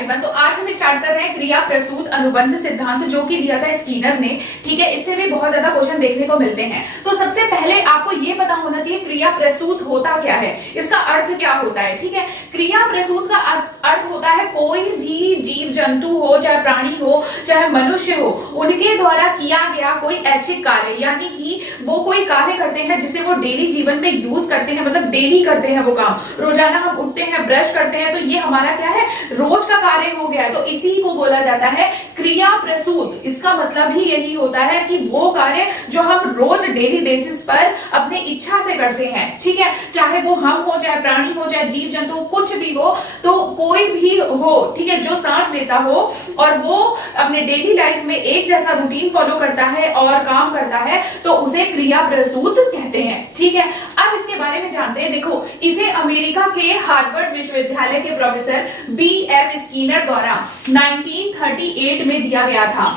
Everyone. तो आज हम स्टार्ट कर रहे हैं क्रिया प्रसूत अनुबंध सिद्धांत, जो कि दिया था स्कीनर ने। ठीक है, इससे भी बहुत ज्यादा क्वेश्चन देखने को मिलते हैं। तो सबसे पहले आपको ये पता होना चाहिए क्रिया प्रसूत होता क्या है, इसका अर्थ क्या होता है। ठीक है, क्रिया प्रसूत का अर्थ होता है कोई भी जीव जंतु हो, चाहे प्राणी हो, चाहे मनुष्य हो, उनके द्वारा किया गया कोई ऐच्छिक कार्य, यानी कि वो कोई कार्य करते हैं जिसे वो डेली जीवन में यूज करते हैं, मतलब डेली करते हैं वो काम। रोजाना हम उठते हैं, ब्रश करते हैं, तो ये हमारा क्या है, रोज का कार्य हो गया। तो इसी को बोला जाता है क्रिया प्रसूत। इसका मतलब ही यही होता है कि वो कार्य जो हम रोज डेली बेसिस पर अपने इच्छा से करते हैं। ठीक है, चाहे वो हम हो, चाहे प्राणी हो, चाहे जीव जंतु, कुछ भी हो, तो कोई भी हो, ठीक है, जो सांस लेता हो और वो अपने डेली लाइफ में एक जैसा रूटीन फॉलो करता है और काम करता है, तो उसे क्रिया प्रसूत कहते हैं। ठीक है, अब इसके बारे में जानते हैं। देखो, इसे अमेरिका के हार्वर्ड विश्वविद्यालय के प्रोफेसर B.F. स्कीनर द्वारा 1938 में दिया गया था।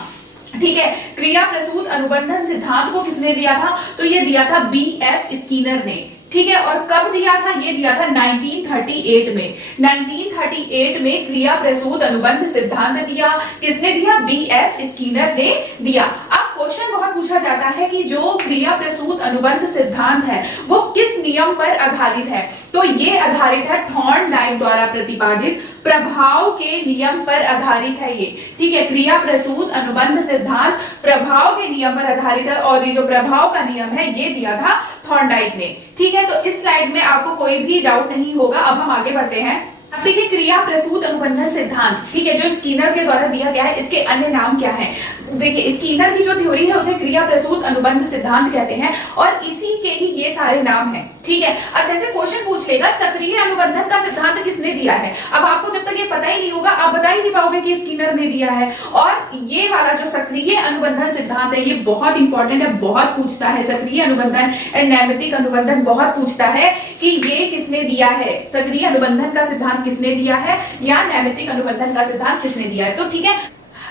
ठीक है, क्रिया प्रसूत अनुबंधन सिद्धांत को किसने दिया था, तो ये दिया था B.F. स्कीनर ने। ठीक है, और कब दिया था, ये दिया था 1938 में। 1938 में क्रिया प्रसूत अनुबंध सिद्धांत दिया, किसने दिया, B.F. स्कीनर ने दिया। अब क्वेश्चन बहुत पूछा जाता है कि जो क्रिया प्रसूत अनुबंध सिद्धांत है वो किस नियम पर आधारित है, तो ये आधारित है थॉर्नडाइक द्वारा प्रतिपादित प्रभाव के नियम पर आधारित है ये। ठीक है, क्रिया प्रसूत अनुबंध सिद्धांत प्रभाव के नियम पर आधारित है, और ये जो प्रभाव का नियम है ये दिया था थॉर्नडाइक ने। ठीक है, तो इस स्लाइड में आपको कोई भी डाउट नहीं होगा। अब हम आगे बढ़ते हैं। अब देखिए, क्रिया प्रसूत अनुबंधन सिद्धांत, ठीक है, जो स्कीनर के द्वारा दिया गया है, इसके अन्य नाम क्या है। देखिए, स्कीनर की जो थ्योरी है उसे क्रिया प्रसूत अनुबंध सिद्धांत कहते हैं, और इसी के ही ये सारे नाम हैं। ठीक है, अब जैसे क्वेश्चन पूछ लेगा सक्रिय अनुबंधन का सिद्धांत किसने दिया है, अब आपको जब तक ये पता ही नहीं होगा, आप बता ही नहीं पाओगे कि स्कीनर ने दिया है। और ये वाला जो सक्रिय अनुबंधन सिद्धांत है ये बहुत इंपॉर्टेंट है, बहुत पूछता है। सक्रिय अनुबंधन एंड नैमितिक अनुबंधन बहुत पूछता है कि ये किसने दिया है, सक्रिय अनुबंधन का सिद्धांत किसने दिया है या नैमितिक अनुबंधन का सिद्धांत किसने दिया है। तो ठीक है,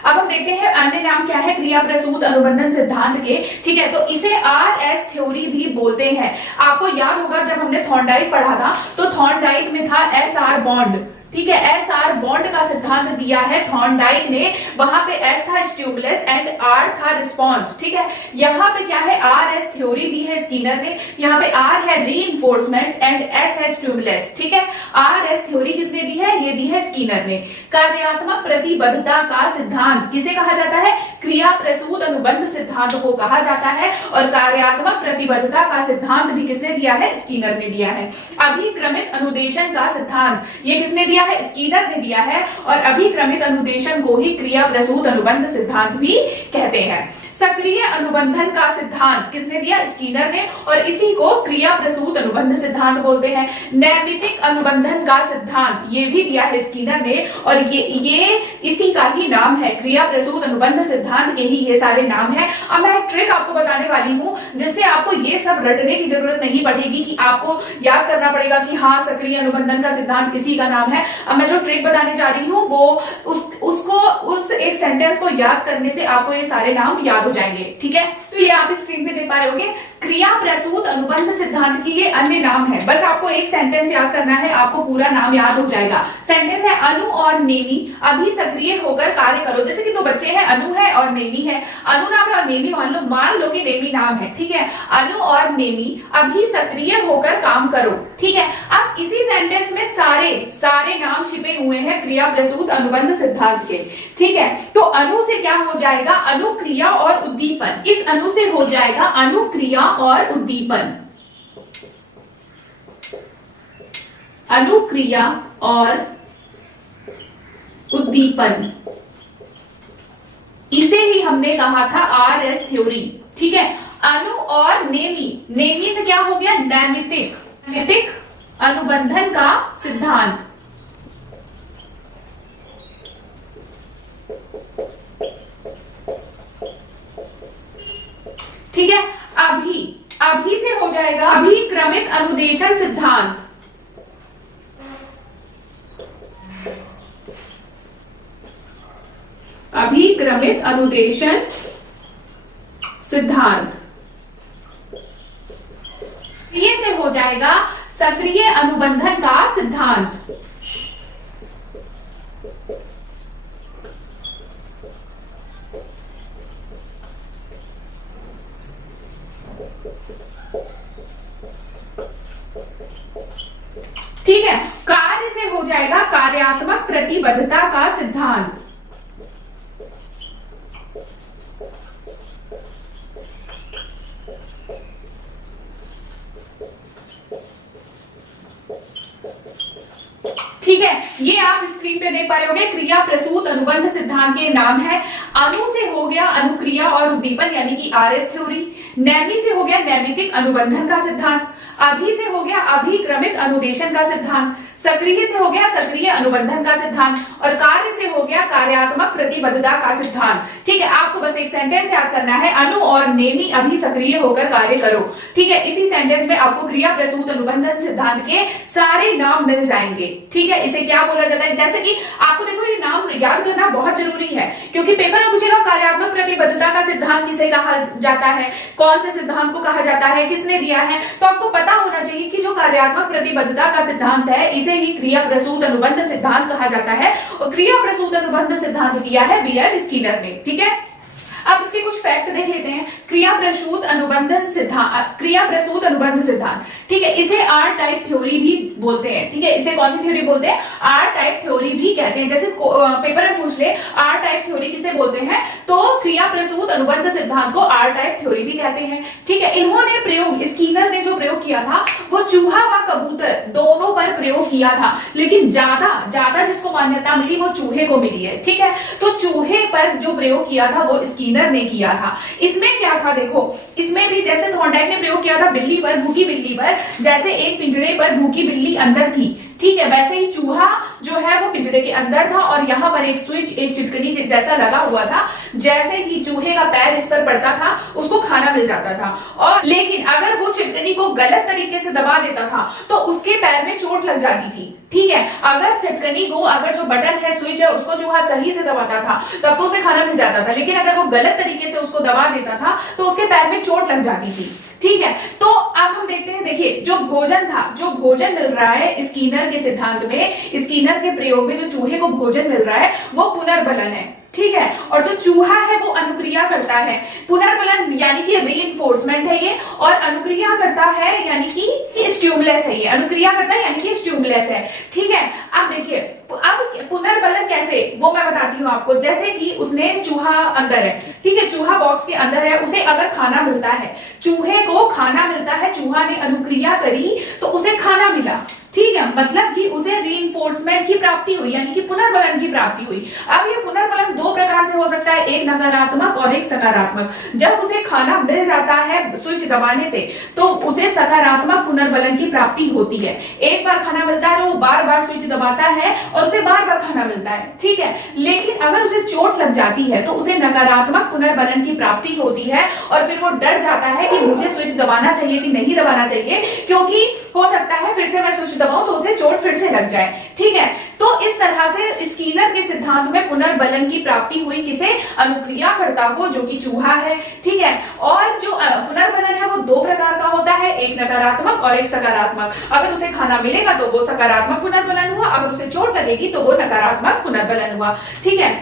अब हम देखते हैं अन्य नाम क्या है क्रिया प्रसूत अनुबंधन सिद्धांत के। ठीक है, तो इसे RS थ्योरी भी बोलते हैं। आपको याद होगा जब हमने थॉर्नडाइक पढ़ा था, तो थॉर्नडाइक में था SR बॉन्ड। ठीक है, SR बॉन्ड का सिद्धांत दिया है थॉर्नडाइक ने। वहां पे S था स्टिमुलस एंड R था रिस्पॉन्स। ठीक है, यहाँ पे क्या है, RS थ्योरी दी है स्कीनर ने। यहाँ पे R है रीइंफोर्समेंट एंड S है स्टिमुलस। ठीक है, RS थ्योरी किसने दी है, ये दी है स्कीनर ने। कार्यात्मक प्रतिबद्धता का सिद्धांत किसे कहा जाता है, क्रिया प्रसूत अनुबंध सिद्धांत को कहा जाता है। और कार्यात्मक प्रतिबद्धता का सिद्धांत भी किसने दिया है, स्कीनर ने दिया है। अभिक्रमित अनुदेशन का सिद्धांत ये किसने दिया है, स्कीनर ने दिया है। और अभिक्रमित अनुदेशन को ही क्रिया प्रसूत अनुबंध सिद्धांत भी कहते हैं। सक्रिय अनुबंधन का सिद्धांत किसने दिया, स्कीनर ने, और इसी को क्रिया प्रसूत अनुबंध सिद्धांत बोलते हैं। नैमितिक अनुबंधन का सिद्धांत ये भी दिया है स्कीनर ने, और ये इसी का ही नाम है। क्रिया प्रसूत अनुबंध सिद्धांत के ही ये सारे नाम है। अब मैं एक ट्रिक आपको बताने वाली हूँ जिससे आपको ये सब रटने की जरूरत नहीं पड़ेगी कि आपको याद करना पड़ेगा कि हाँ, सक्रिय अनुबंधन का सिद्धांत इसी का नाम है। अब मैं जो ट्रिक बताने जा रही हूँ वो उस एक सेंटेंस को याद करने से आपको ये सारे नाम याद हो जाएंगे। ठीक है, तो ये आप स्क्रीन पे देख पा रहे होंगे। क्रिया प्रसूत अनुबंध सिद्धांत की ये अन्य नाम है। बस आपको एक सेंटेंस याद करना है, आपको पूरा नाम याद हो जाएगा। सेंटेंस है, अनु और नेमी अभी सक्रिय होकर कार्य करो। जैसे कि दो बच्चे हैं, अनु है और नेमी है। अनु नाम है और नेमी मान लो कि नेमी नाम है। ठीक है, अनु और नेमी अभी सक्रिय होकर काम करो। ठीक है, अब इसी सेंटेंस में सारे नाम छिपे हुए हैं क्रिया प्रसूत अनुबंध सिद्धांत के। ठीक है, तो अनु से क्या हो जाएगा, अनुक्रिया और उद्दीपन। इस अनु से हो जाएगा अनुक्रिया और उद्दीपन। अनुक्रिया और उद्दीपन, इसे ही हमने कहा था RS थ्योरी। ठीक है, अनु और नेमी से क्या हो गया, नैमितिक अनुबंधन का सिद्धांत। ठीक है, अभी से हो जाएगा अभिक्रमित अनुदेशन सिद्धांत। अभिक्रमित अनुदेशन सिद्धांत। ये से हो जाएगा सक्रिय अनुबंधन का सिद्धांत। कार्यात्मक प्रतिबद्धता का सिद्धांत। ठीक है, ये आप स्क्रीन पे देख पा रहे होंगे, क्रिया प्रसूत अनुबंध सिद्धांत के नाम है। अणु से हो गया अनुक्रिया और उद्दीपन यानी कि आरएस थ्योरी, नैमी से हो गया नैमितिक अनुबंधन का सिद्धांत, अभी से हो गया अभिक्रमित अनुदेशन का सिद्धांत, सक्रिय से हो गया सक्रिय अनुबंधन का सिद्धांत, और कार्य से हो गया कार्यात्मक प्रतिबद्धता का सिद्धांत। ठीक है, आपको बस एक सेंटेंस याद करना है, अणु और नेमी अभी सक्रिय होकर कार्य करो। ठीक है, इसी सेंटेंस में आपको क्रिया प्रसूत अनुबंधन सिद्धांत के सारे नाम मिल जाएंगे। ठीक है, इसे क्या बोला जाता है, जैसे कि आपको देखो ये नाम याद करना बहुत जरूरी है, क्योंकि पेपर में पूछेगा कार्यात्मक प्रतिबद्धता का सिद्धांत किसे कहा जाता है, कौन से सिद्धांत को कहा जाता है, किसने दिया है, तो आपको पता होना चाहिए कि जो कार्यात्मक प्रतिबद्धता का सिद्धांत है इसे ही क्रिया प्रसूत अनुबंध सिद्धांत कहा जाता है, और क्रिया प्रसूत अनुबंध सिद्धांत दिया है बीएफ स्कीनर ने। ठीक है, अब इसके कुछ फैक्ट देख लेते हैं। क्रिया प्रसूत अनुबंधन सिद्धांत, क्रिया प्रसूत अनुबंध सिद्धांत, ठीक है, इसे आर टाइप थ्योरी भी बोलते हैं। ठीक है, इसे कौन सी थ्योरी बोलते हैं, आर टाइप थ्योरी भी कहते हैं। जैसे पेपर में पूछ ले आर टाइप थ्योरी किसे बोलते हैं, तो क्रिया प्रसूत अनुबंध सिद्धांत को आर टाइप थ्योरी भी कहते हैं। ठीक है, इन्होंने प्रयोग, स्कीनर ने जो प्रयोग किया था वो चूहा व कबूतर दोनों पर प्रयोग किया था, लेकिन ज्यादा जिसको मान्यता मिली वो चूहे को मिली है। ठीक है, तो चूहे पर जो प्रयोग किया था वो स्कीनर ने किया था। इसमें क्या था देखो, इसमें भी जैसे थॉर्नडाइक ने प्रयोग किया था बिल्ली पर, भूखी बिल्ली पर, जैसे एक पिंजड़े पर भूखी बिल्ली अंदर थी, ठीक है, वैसे ही चूहा जो है वो पिंजड़े के अंदर था और यहाँ पर एक स्विच, एक चिटकनी जैसा लगा हुआ था, जैसे ही चूहे का पैर इस पर पड़ता था उसको खाना मिल जाता था। और लेकिन अगर वो चिटकनी को गलत तरीके से दबा देता था तो उसके पैर में चोट लग जाती थी। ठीक है, अगर चिटकनी को, अगर जो बटन है, स्विच है, उसको चूहा सही से दबाता था तब तो उसे खाना मिल जाता था, लेकिन अगर वो गलत तरीके से उसको दबा देता था तो उसके पैर में चोट लग जाती थी। ठीक है, तो अब हम देखते हैं, देखिए जो भोजन था, जो भोजन मिल रहा है स्कीनर के सिद्धांत में, स्कीनर के प्रयोग में जो चूहे को भोजन मिल रहा है वो पुनर्बलन है। ठीक है, और जो चूहा है वो अनुक्रिया करता है। पुनर्बलन यानी कि रीइंफोर्समेंट है ये, और अनुक्रिया करता है यानी कि स्टिमुलस है ये, अनुक्रिया करता है यानी कि स्टिमुलस है। ठीक है, अब देखिए, अब पुनर्बलन कैसे, वो मैं बताती हूँ आपको। जैसे कि उसने, चूहा अंदर है, ठीक है, चूहा बॉक्स के अंदर है, उसे अगर खाना मिलता है, चूहे को खाना मिलता है, चूहा ने अनुक्रिया करी तो उसे खाना मिला। ठीक है, मतलब कि उसे रीइंफोर्समेंट की प्राप्ति हुई, यानी कि पुनर्बलन की प्राप्ति हुई। अब ये पुनर्बलन दो प्रकार से हो सकता है, एक नकारात्मक और एक सकारात्मक। जब उसे खाना मिल जाता है स्विच दबाने से तो उसे सकारात्मक पुनर्बलन की प्राप्ति होती है। एक बार खाना मिलता है तो वो बार बार स्विच दबाता है और उसे बार बार खाना मिलता है। ठीक है, लेकिन अगर उसे चोट लग जाती है तो उसे नकारात्मक पुनर्बलन की प्राप्ति होती है, और फिर वो डर जाता है कि मुझे स्विच दबाना चाहिए कि नहीं दबाना चाहिए, क्योंकि हो सकता है फिर से मैं स्विच दबाऊं तो उसे चोट फिर से लग जाए। ठीक है, तो इस तरह से स्कीनर के सिद्धांत में पुनर्बलन की प्राप्ति हुई किसे, अनुक्रियाकर्ता को, जो कि चूहा है। ठीक है, और जो पुनर्बलन है वो दो प्रकार का होता है, एक नकारात्मक और एक सकारात्मक। अगर उसे खाना मिलेगा तो वो सकारात्मक पुनर्बलन हुआ, अगर उसे चोट लगेगी तो वो नकारात्मक पुनर्बलन हुआ। ठीक है,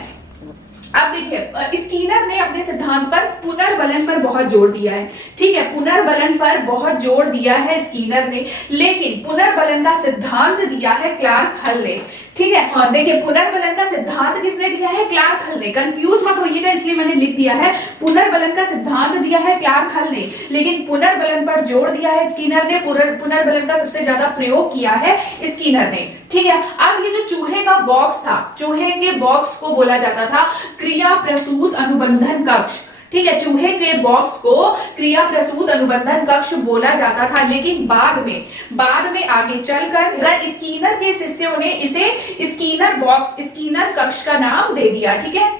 अब देखिए स्कीनर ने अपने सिद्धांत पर पुनर्बलन पर बहुत जोर दिया है। ठीक है, पुनर्बलन पर बहुत जोर दिया है स्कीनर ने, लेकिन पुनर्बलन का सिद्धांत दिया है क्लार्क हल ने। ठीक है, और देखिए पुनर्बलन का सिद्धांत किसने दिया है, क्लार्क हल ने। कंफ्यूज मत होइएगा, इसलिए मैंने लिख दिया है पुनर्बलन का सिद्धांत दिया है क्लार्क हल ने, लेकिन पुनर्बलन पर जोर दिया है स्कीनर ने। पुनर्बलन का सबसे ज्यादा प्रयोग किया है स्कीनर ने। ठीक है, अब ये जो चूहे का बॉक्स था, चूहे के बॉक्स को बोला जाता था क्रिया प्रसूत अनुबंधन कक्ष। ठीक है, चूहे के बॉक्स को क्रिया प्रसूत अनुबंधन कक्ष बोला जाता था, लेकिन बाद में आगे चलकर स्कीनर के शिष्यों ने इसे स्कीनर बॉक्स, स्कीनर कक्ष का नाम दे दिया। ठीक है,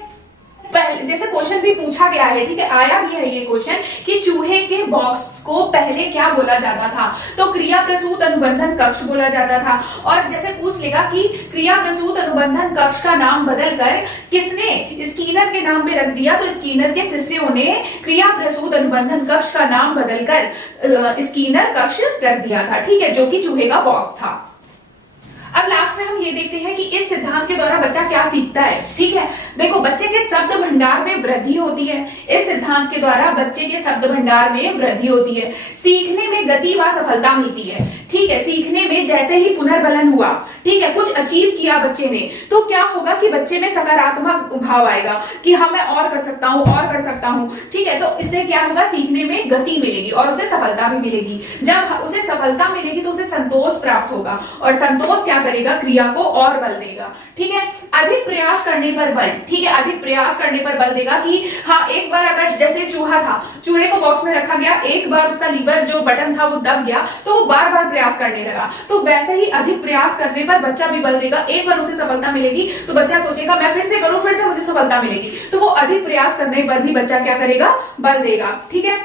पहले जैसे क्वेश्चन भी पूछा गया है, ठीक है, आया भी है ये क्वेश्चन कि चूहे के बॉक्स को पहले क्या बोला जाता था, तो क्रिया प्रसूत अनुबंधन कक्ष बोला जाता था। और जैसे पूछ लेगा कि क्रिया प्रसूत अनुबंधन कक्ष का नाम बदलकर किसने स्कीनर के नाम पे रख दिया, तो स्कीनर के शिष्यों ने क्रिया प्रसूत अनुबंधन कक्ष का नाम बदलकर स्कीनर कक्ष रख दिया था। ठीक है, जो कि चूहे का बॉक्स था। अब लास्ट में हम ये देखते हैं कि इस सिद्धांत के द्वारा बच्चा बच्चा क्या सीखता है। ठीक है, देखो बच्चे के शब्द भंडार में वृद्धि होती है। इस सिद्धांत के द्वारा बच्चे के शब्द भंडार में वृद्धि होती है, सीखने में गति व सफलता मिलती है। ठीक है, सीखने में जैसे ही पुनर्बलन हुआ, ठीक है, कुछ अचीव किया बच्चे ने, तो क्या होगा कि बच्चे में सकारात्मक भाव आएगा कि हाँ मैं और कर सकता हूँ, और कर सकता हूँ। ठीक है, तो इससे क्या होगा, सीखने में गति मिलेगी और उसे सफलता भी मिलेगी। जब उसे सफलता मिलेगी तो उसे संतोष प्राप्त होगा, और संतोष क्या करेगा, क्रिया को और बल देगा। ठीक है, अधिक प्रयास करने पर बल, ठीक है, अधिक प्रयास करने पर बल देगा कि हाँ एक बार अगर जैसे चूहा था, चूहे को बॉक्स में रखा गया, एक बार उसका लीवर जो बटन था वो दब गया तो वो बार बार प्रयास करने लगा। तो वैसे ही अधिक प्रयास करने पर बच्चा भी बल देगा। एक बार उसे सफलता मिलेगी तो बच्चा सोचेगा मैं फिर से करूं, फिर से मुझे सफलता मिलेगी, तो वो अधिक प्रयास करने पर भी बच्चा क्या करेगा, बल देगा। ठीक है,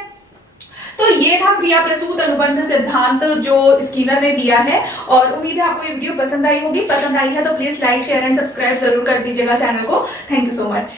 तो ये था क्रिया प्रसूत अनुबंध सिद्धांत जो स्कीनर ने दिया है, और उम्मीद है आपको ये वीडियो पसंद आई होगी। पसंद आई है तो please like, share and subscribe जरूर कर दीजिएगा चैनल को। Thank you so much.